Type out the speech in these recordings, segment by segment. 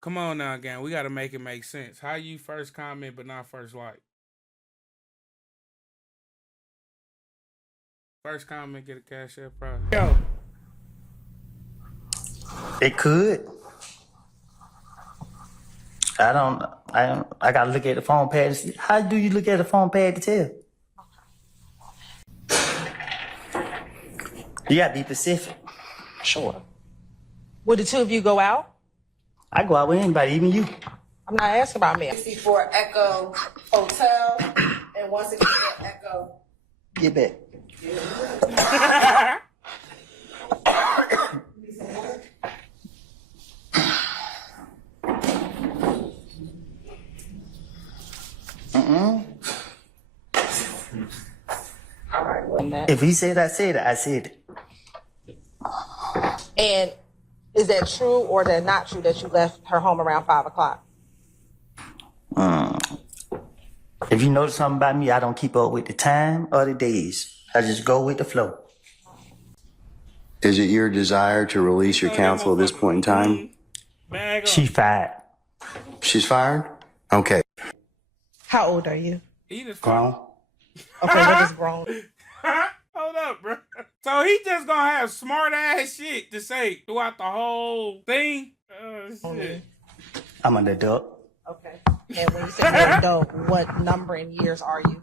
Come on now, gang. We gotta make it make sense. How you first comment but not first like? First comment, get a cash app prize. Yo. It could. I gotta look at the phone pad to see. How do you look at the phone pad to tell? You gotta be specific. Sure. Would the two of you go out? I go out with anybody, even you. I'm not asking about me. 64 Echo Hotel and 164 Echo. Get back. All right, wasn't that? If he said I said it, I said it. And is that true or that not true that you left her home around 5 o'clock? If you notice something about me, I don't keep up with the time or the days. I just go with the flow. Is it your desire to release your counsel at this point in time? She fired. She's fired? Okay. How old are you? Grown. Okay, what is grown? Hold up, bro. So he just gonna have smart ass shit to say throughout the whole thing? Shit. I'm an adult. Okay. And when you say you're an adult, what number in years are you?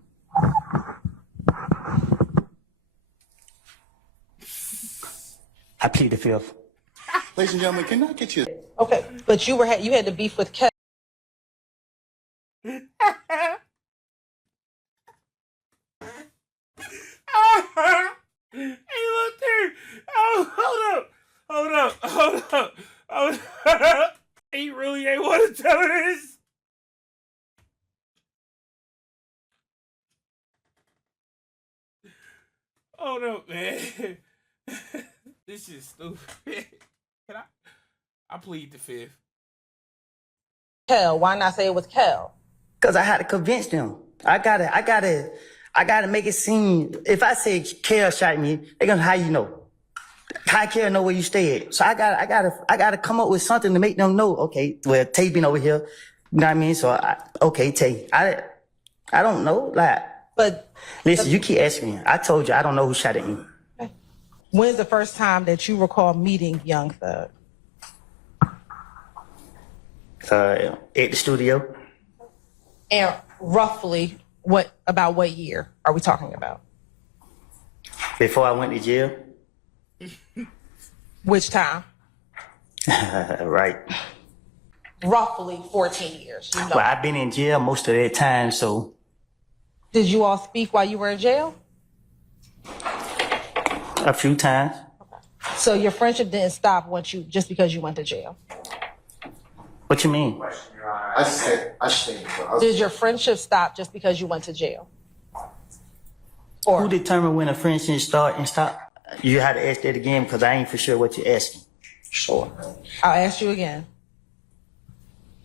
I plead the fifth. Ladies and gentlemen, can I get you? Okay, but you had the beef with Kev. Hey, look there. Oh, hold up. He really ain't want to tell her this. Hold up, man. This is stupid. Can I plead the fifth. Kel, why not say it was Kel? Cause I had to convince them. I gotta make it seem. If I say Kel shot me, they gonna how you know? How Kel know where you stay at? So I gotta come up with something to make them know. Okay, well, Tay been over here. You know what I mean? So okay, Tay. I don't know. Like, But listen, you keep asking me. I told you I don't know who shot at me. when's the first time that you recall meeting Young Thug? At the studio. And roughly about what year are we talking about? Before I went to jail. Which time? Right. Roughly 14 years. You know. Well, I've been in jail most of that time, so. Did you all speak while you were in jail? A few times. So your friendship didn't stop just because you went to jail? What you mean? I said. Did your friendship stop just because you went to jail? Or Who determined when a friendship start and stop? You had to ask that again because I ain't for sure what you're asking. Sure. I'll ask you again.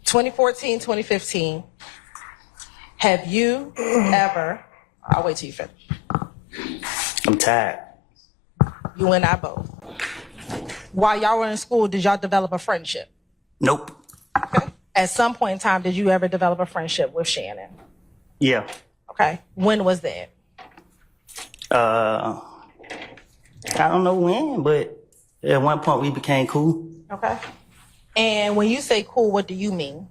2014, 2015, have you ever, I'll wait till you finish. I'm tired. You and I both. While y'all were in school, did y'all develop a friendship? Nope. Okay. At some point in time, did you ever develop a friendship with Shannon? Yeah. Okay. When was that? I don't know when, but at one point we became cool. Okay. And when you say cool, what do you mean?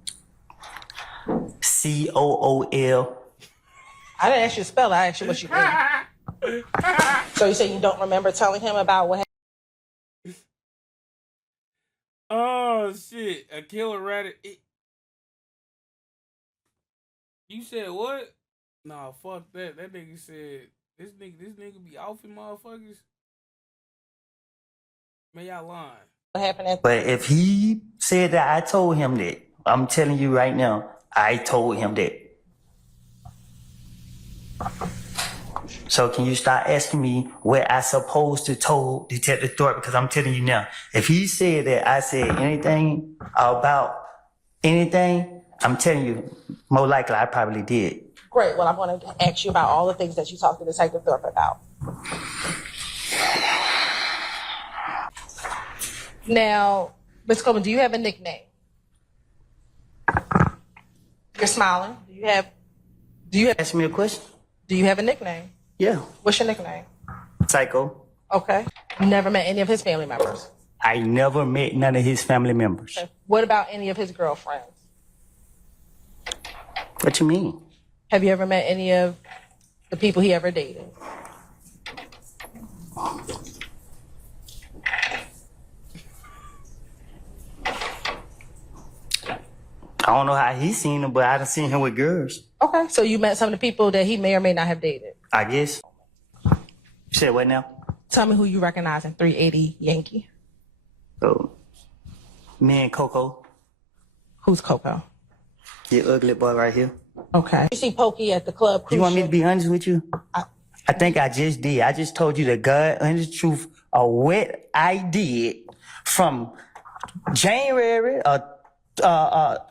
COOL. I didn't ask you to spell it. I asked you what you mean. So you say you don't remember telling him about what happened? Oh, shit. A killer rat. You said what? Nah, fuck that. That nigga said, this nigga be offing motherfuckers. Man, y'all lying. What happened But if he said that I told him that, I'm telling you right now, I told him that. So can you start asking me what I supposed to told Detective Thorpe? Because I'm telling you now, if he said that I said anything about anything, I'm telling you, more likely I probably did. Great. Well, I'm going to ask you about all the things that you talked to Detective Thorpe about. Now, Ms. Coleman, do you have a nickname? You're smiling. Ask me a question? Do you have a nickname? Yeah. What's your nickname? Psycho. Okay. You never met any of his family members? I never met none of his family members. Okay. What about any of his girlfriends? What you mean? Have you ever met any of the people he ever dated? I don't know how he seen him, but I done seen him with girls. Okay. So you met some of the people that he may or may not have dated. I guess. You said what now? Tell me who you recognize in 380 Yankee. Oh, me and Coco. Who's Coco? The ugly boy right here. Okay. You see Pokey at the club. You want me to be honest with you? I think I just did. I just told you the God and the truth of what I did from January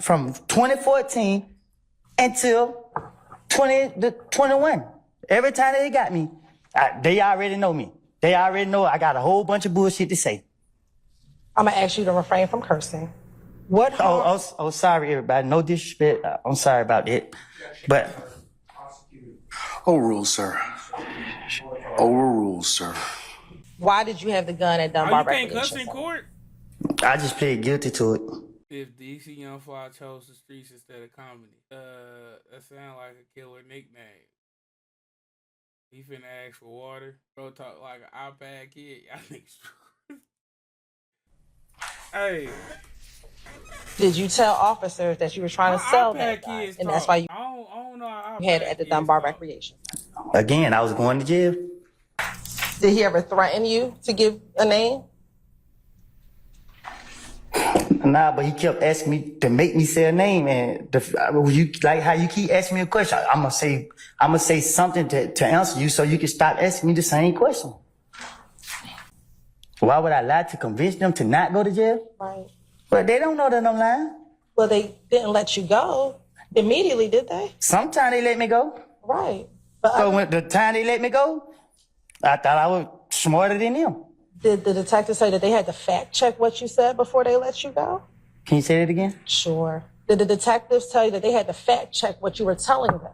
from 2014 until 2021. Every time they got me, they already know me. They already know I got a whole bunch of bullshit to say. I'm gonna ask you to refrain from cursing. What? Oh, sorry, everybody. No disrespect. I'm sorry about that. But Overruled, sir. Overruled, sir. Why did you have the gun at Oh, Dunbar you can't cuss Recreation in Center? court? I just plead guilty to it. If DC Young Fly chose the streets instead of comedy, that sound like a killer nickname. He finna ask for water. Bro talk like an iPad kid. Y'all niggas. Hey. Did you tell officers that you were trying to sell that gun, and that's why you I don't know how had it at the Dunbar Recreation Center? Again, I was going to jail. Did he ever threaten you to give a name? Nah, but he kept asking me to make me say a name, and you like how you keep asking me a question. I'm gonna say something to answer you, so you can stop asking me the same question. Why would I lie to convince them to not go to jail? Right. But they don't know that I'm lying. Well, they didn't let you go immediately, did they? Sometimes they let me go. Right. But So when the time they let me go, I thought I was smarter than them. did the detective say that they had to fact check what you said before they let you go? Can you say that again? Sure. Did the detectives tell you that they had to fact check what you were telling them?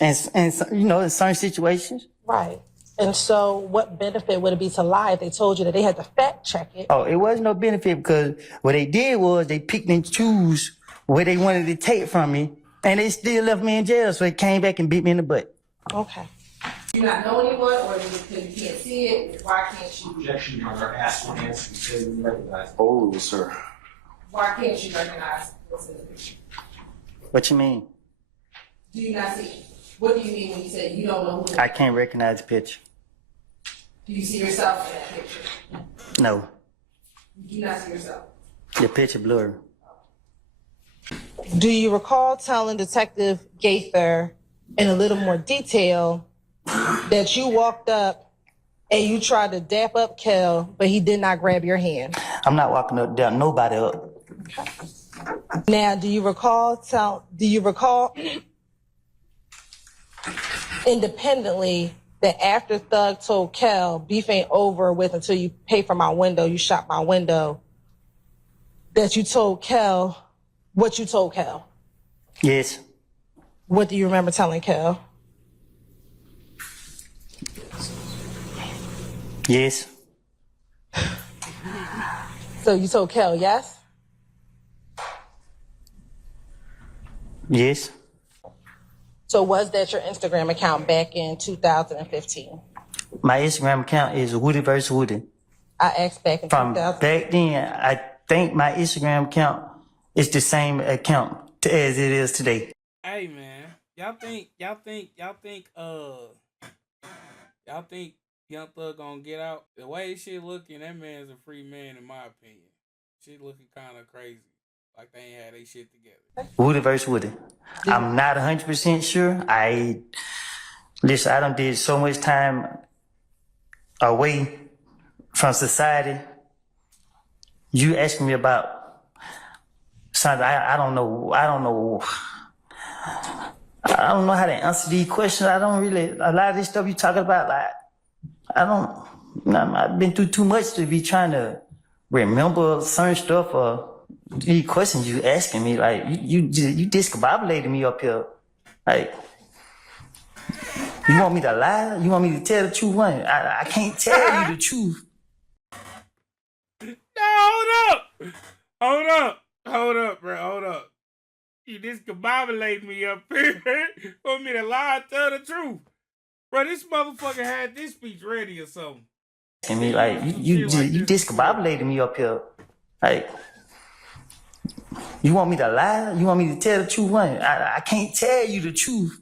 And you know, in certain situations. Right. And so what benefit would it be to lie if they told you that they had to fact check it? Oh, it wasn't no benefit because what they did was they picked and choose where they wanted to take from me, and they still left me in jail, so they came back and beat me in the butt. Okay. Do you not know anyone, or because you can't see it? Why can't you? Objection, Your Honor. Ask one answer until you recognize it. Overruled, sir. Why can't you recognize what's in the picture? What you mean? Do you not see it? What do you mean when you say you don't know who? I can't recognize the picture. Do you see yourself in that picture? No, You do not see yourself. the picture blurry. Do you recall telling Detective Gaither in a little more detail that you walked up and you tried to dap up Kel, but he did not grab your hand? I'm not walking up down nobody up. Now, do you recall independently that after Thug told Kel, beef ain't over with until you pay for my window, you shot my window, that you told Kel what you told Kel? Yes. What do you remember telling Kel? Yes. So you told Kel, yes? Yes. So was that your Instagram account back in 2015? My Instagram account is Woody vs. Woody. I asked back in From 2000. back then, I think my Instagram account is the same account as it is today. Hey man, y'all think Young Thug gonna get out? The way shit looking, that man's a free man in my opinion. Shit looking kind of crazy, like they ain't had they shit together. Woody vs. Woody. I'm not 100% sure. I done did so much time away from society. You asking me about something I don't know. I don't know how to answer these questions. I don't really, a lot of this stuff you talking about, like, I've been through too much to be trying to remember certain stuff or These questions you asking me, like you discombobulated me up here. Like, you want me to lie? You want me to tell the truth? I can't tell you the truth. No, hold up, bro, hold up. You discombobulate me up here. Want me to lie and tell the truth? Bro, this motherfucker had this speech ready or something. And me, like, you discombobulated me up here. Like, you want me to lie? You want me to tell the truth? I can't tell you the truth.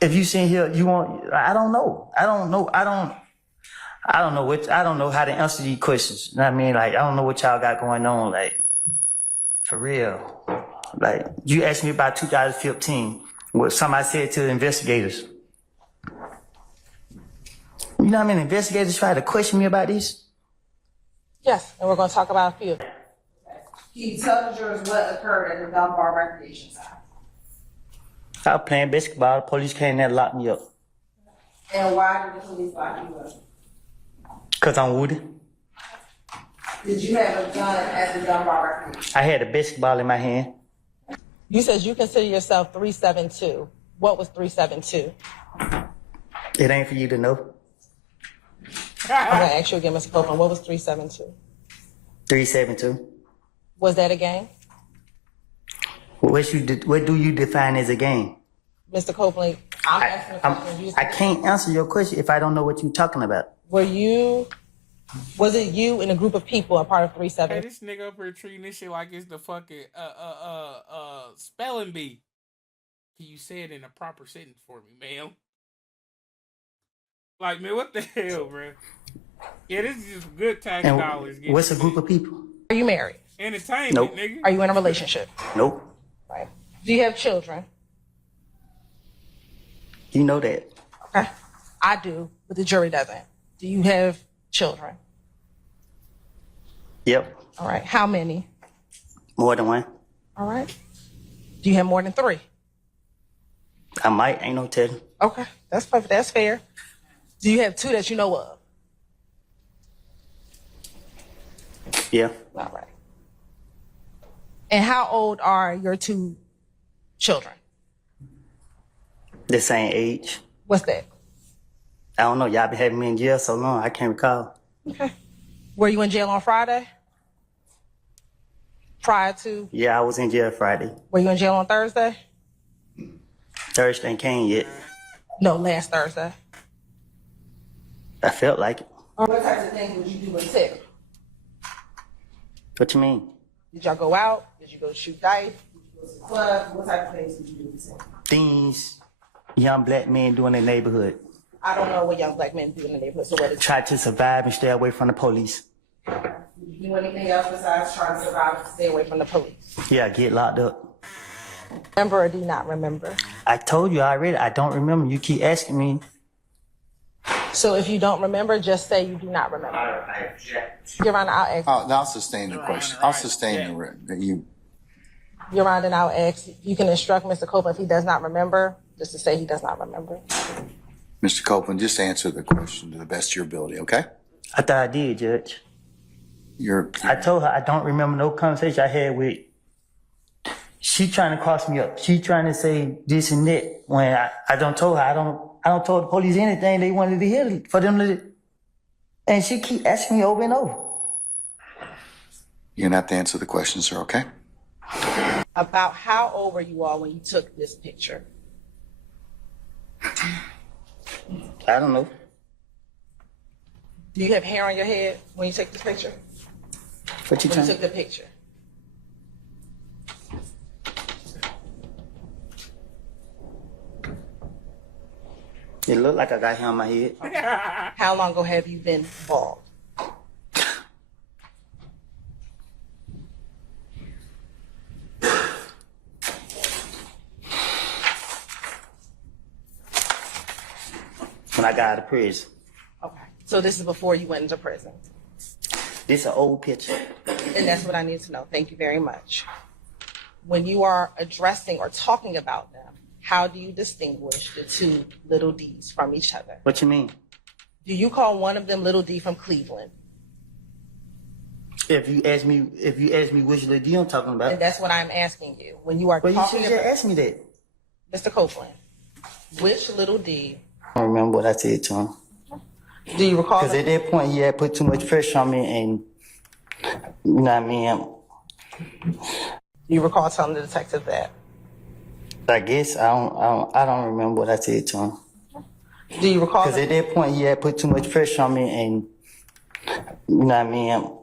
If you sitting here, you want, I don't know how to answer these questions. You know what I mean? Like, I don't know what y'all got going on. Like, for real. Like, you asked me about 2015, what somebody said to the investigators. You know how many investigators tried to question me about this? Yes, and we're going to talk about a few. Can you tell the jurors what occurred at the Dunbar Recreation Center? I was playing basketball. The police came there and locked me up. And why did the police lock you up? Because I'm Woody. Did you have a gun at the Dunbar Recreation? I had a basketball in my hand. You said you consider yourself 372. What was 372? It ain't for you to know. I'm going to ask you again, Mr. Copeland. What was 372? 372. Was that a game? What do you define as a game? Mr. Copeland, I'm asking a question. I can't answer your question if I don't know what you're talking about. Was it you and a group of people a part of 372? Hey, this nigga up here treating this shit like it's the fucking spelling bee. Can you say it in a proper sentence for me, ma'am? Like, man, what the hell, bro? Yeah, this is just good tax And dollars. what's a group of people? Are you married? Entertainment, Nope. nigga. Are you in a relationship? Nope. Right. Do you have children? You know that. Okay. I do, but the jury doesn't. Do you have children? Yep. All right. How many? More than one. All right. Do you have more than 3? I might. Ain't no telling. Okay. That's perfect. That's fair. Do you have 2 that you know of? Yeah. All right. And how old are your 2 children? The same age. What's that? I don't know. Y'all been having me in jail so long. I can't recall. Okay. Were you in jail on Friday? Prior to? Yeah, I was in jail Friday. Were you in jail on Thursday? Thursday ain't came yet. No, last Thursday. I felt like it. What types of things would you do with Tick? What you mean? Did y'all go out? Did you go shoot dice? Did you go to the club? What type of things would you do with Tick? Things young black men do in the neighborhood. I don't know what young black men do in the neighborhood, so what is Try to survive and stay away from the police. Did you do anything else besides trying to survive and stay away from the police? Yeah, get locked up. Remember or do not remember? I told you already. I don't remember. You keep asking me. So if you don't remember, just say you do not remember. Your Honor, I'll ask. I'll sustain the question. I'll sustain you. Your Honor, then I'll ask. You can instruct Mr. Copeland if he does not remember, just to say he does not remember. Mr. Copeland, just answer the question to the best of your ability, okay? I thought I did, Judge. You're I told her I don't remember no conversation I had with. She trying to cross me up. She trying to say this and that when I don't told her I don't told the police anything they wanted to hear for them to. And she keep asking me over and over. You're gonna have to answer the question, sir, okay? About how old were you all when you took this picture? I don't know. Do you have hair on your head when you take this picture? What you When you trying? took the picture? It looked like I got hair on my head. How long ago have you been bald? When I got out of prison. Okay. So this is before you went into prison. This is an old picture. And that's what I need to know. Thank you very much. When you are addressing or talking about them, how do you distinguish the 2 little D's from each other? What you mean? Do you call one of them Little D from Cleveland? If you ask me which little D I'm talking about, And that's what I'm asking you. When you are well, you talking should just about ask me that. Mr. Copeland, which little D I don't remember what I said to him. do you recall? Because at that point, he had put too much pressure on me, and you know what I mean. Do you recall telling the detective that? I guess I don't remember what I said to him. Do you recall? Because at that point, he had put too much pressure on me, and you know what I mean.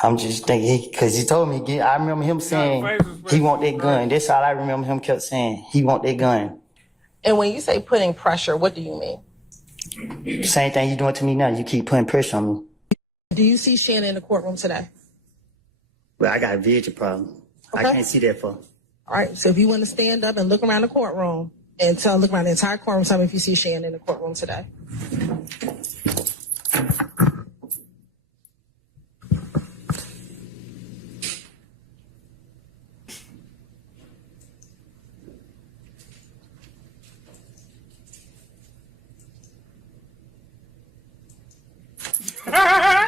I'm just thinking, because he told me, I remember him saying he want that gun. That's all I remember him kept saying. He want that gun. And when you say putting pressure, what do you mean? Same thing you doing to me now. You keep putting pressure on me. Do you see Shannon in the courtroom today? Well, I got a vision problem. Okay. I can't see that far. All right. So if you want to stand up and look around the courtroom and look around the entire courtroom, tell me if you see Shannon in the courtroom today.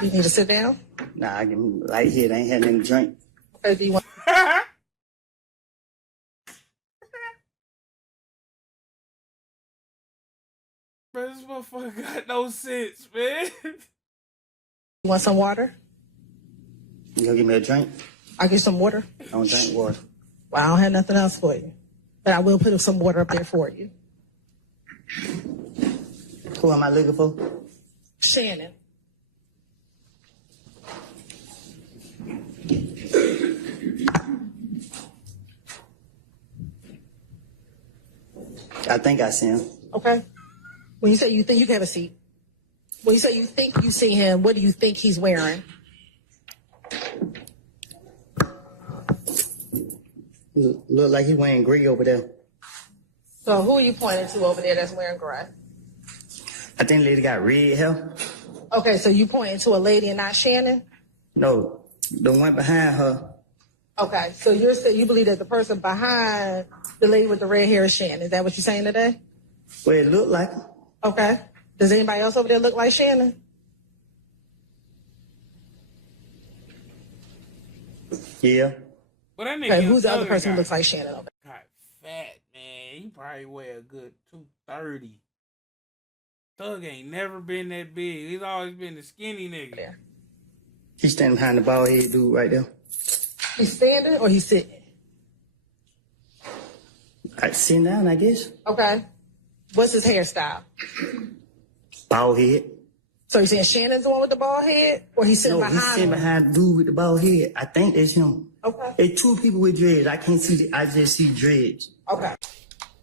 You need to sit down? Nah, I can right here. They ain't had nothing to drink. Okay, do you want Bro, this motherfucker got no sense, man. some water? You gonna give me a drink? I'll get you some water. I don't drink water. Well, I don't have nothing else for you. But I will put some water up there for you. Who am I looking for? Shannon. I think I see him. Okay. When you say you think, you can have a seat. When you say you think you see him, what do you think he's wearing? Look like he wearing gray over there. So who are you pointing to over there that's wearing gray? I think the lady got red hair. Okay, so you pointing to a lady and not Shannon? No, the one behind her. Okay, so you're saying you believe that the person behind the lady with the red hair is Shannon. Is that what you're saying today? Well, it looked like her. Okay. Does anybody else over there look like Shannon? Yeah. Well, that nigga Okay, who's the other Southern person guy. who looks like Shannon over there? God, fat, man. He probably weigh a good 230. Thug ain't never been that big. He's always been the skinny nigga. There. He's standing behind the bald head dude right there. He's standing or he's sitting? Sitting down, I guess. Okay. What's his hairstyle? Bald head. So you're saying Shannon's the one with the bald head? Or he's sitting No, behind he's sitting him? behind the dude with the bald head. I think that's him. Okay. There's two people with dreads. I can't see. I just see dreads. Okay.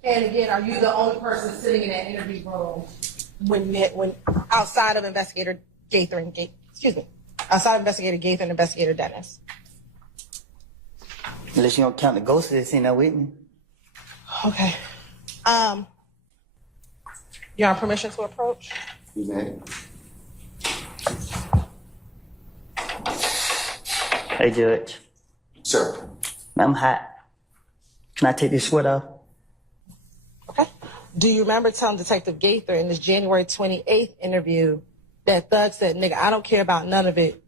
And again, are you the only person sitting in that interview room when outside of Investigator Gaither and outside of Investigator Gaither and Investigator Dennis? Unless you don't count the ghosts that's in there with me. Okay. You on permission to approach? You may. Hey, Judge. Sir. I'm hot. Can I take this sweater off? Okay. Do you remember telling Detective Gaither in this January 28th interview that Thug said, nigga, I don't care about none of it.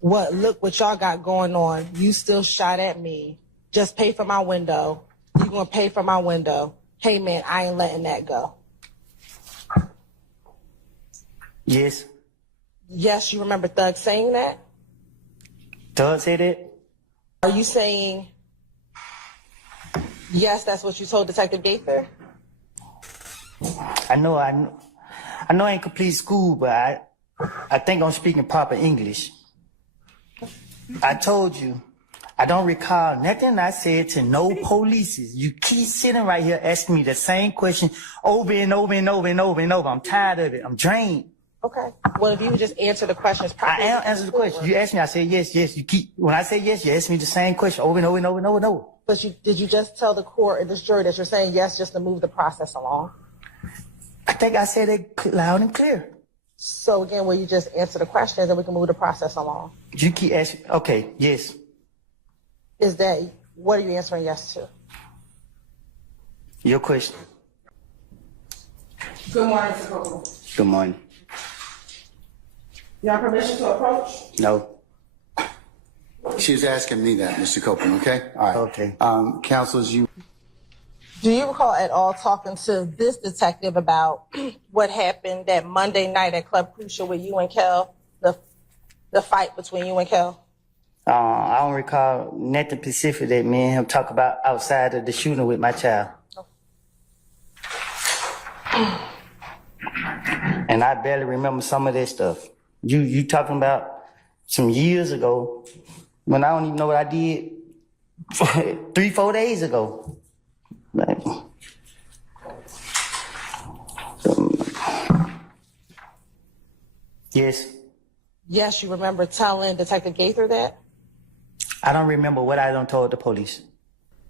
Look what y'all got going on. You still shot at me. Just pay for my window. You gonna pay for my window. Hey man, I ain't letting that go. Yes. Yes, you remember Thug saying that? Doug say that? Are you saying, yes, that's what you told Detective Gaither? I know I ain't complete school, but I think I'm speaking proper English. I told you, I don't recall nothing I said to no polices. You keep sitting right here asking me the same question over and over and over and over and over. I'm tired of it. I'm drained. Okay. Well, if you would just answer the questions I properly. am answering the question. You asked me, I said yes, yes. When I say yes, you ask me the same question over and over and over and over and over. But did you just tell the court and this jury that you're saying yes just to move the process along? I think I said it loud and clear. So again, will you just answer the questions and we can move the process along? You keep asking. Okay, yes. Is that, what are you answering yes to? Your question. Good morning, Mr. Copeland. Good morning. You have permission to approach? No. She was asking me that, Mr. Copeland, okay? All right. Okay. Counselors, you, Do you recall at all talking to this detective about what happened that Monday night at Club Crucial with you and Kel, the fight between you and Kel? I don't recall nothing specific that me and him talk about outside of the shooting with my child. And I barely remember some of that stuff. You talking about some years ago when I don't even know what I did 3-4 days ago. Like, yes. Yes, you remember telling Detective Gaither that? I don't remember what I done told the police.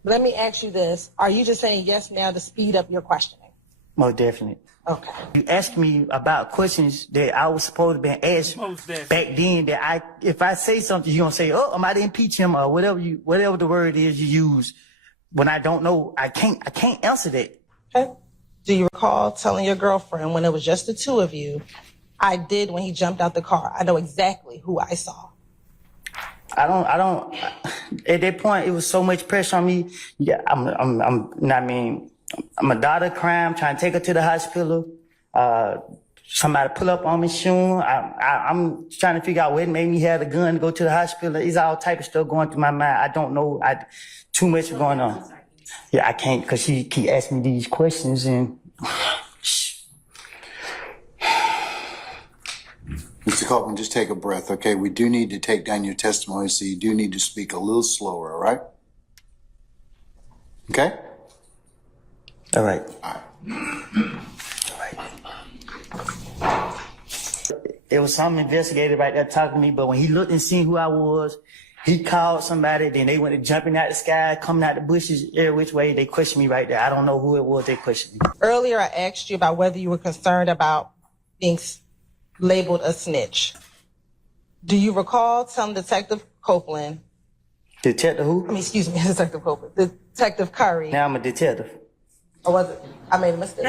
Let me ask you this. Are you just saying yes now to speed up your questioning? Most definitely. Okay. You asked me about questions that I was supposed to be asked Most definitely. back then. That if I say something, you gonna say, "Oh, I'm about to impeach him," or whatever the word is you use. When I don't know, I can't answer that. Okay. Do you recall telling your girlfriend when it was just the two of you, I did when he jumped out the car? I know exactly who I saw. I don't. At that point, it was so much pressure on me. Yeah, I'm a daughter of crime, trying to take her to the hospital. Somebody pull up on me soon. I'm trying to figure out what made me have the gun to go to the hospital. It's all type of stuff going through my mind. I don't know. Too much going on. Yeah, I can't because she keep asking me these questions and. Mr. Copeland, just take a breath, okay? We do need to take down your testimony, so you do need to speak a little slower, all right? Okay? All right. All right. It was some investigator right there talking to me, but when he looked and seen who I was, he called somebody, then they went to jumping out the sky, coming out the bushes, every which way. They questioned me right there. I don't know who it was they questioned me. Earlier, I asked you about whether you were concerned about being labeled a snitch. Do you recall telling Detective Copeland, Detective who? excuse me, Detective Copeland, Detective Curry, Now I'm a detective. or was it? I made a mistake.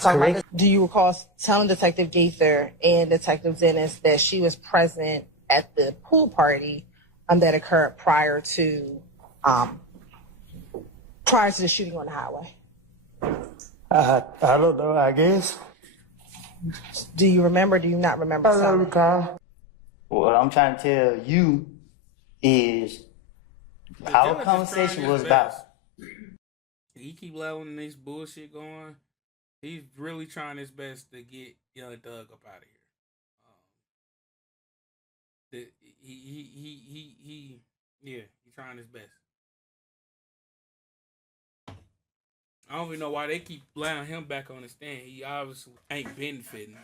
Correct. Do you recall telling Detective Gaither and Detective Dennis that she was present at the pool party that occurred prior to the shooting on the highway? I don't know, I guess. Do you remember? Do you not remember? I don't recall. What I'm trying to tell you is our Dylan conversation just was trying his about. best. He keep letting this bullshit going. He's really trying his best to get Young Doug up out of here. He's trying his best. I don't even know why they keep allowing him back on the stand. He obviously ain't benefiting.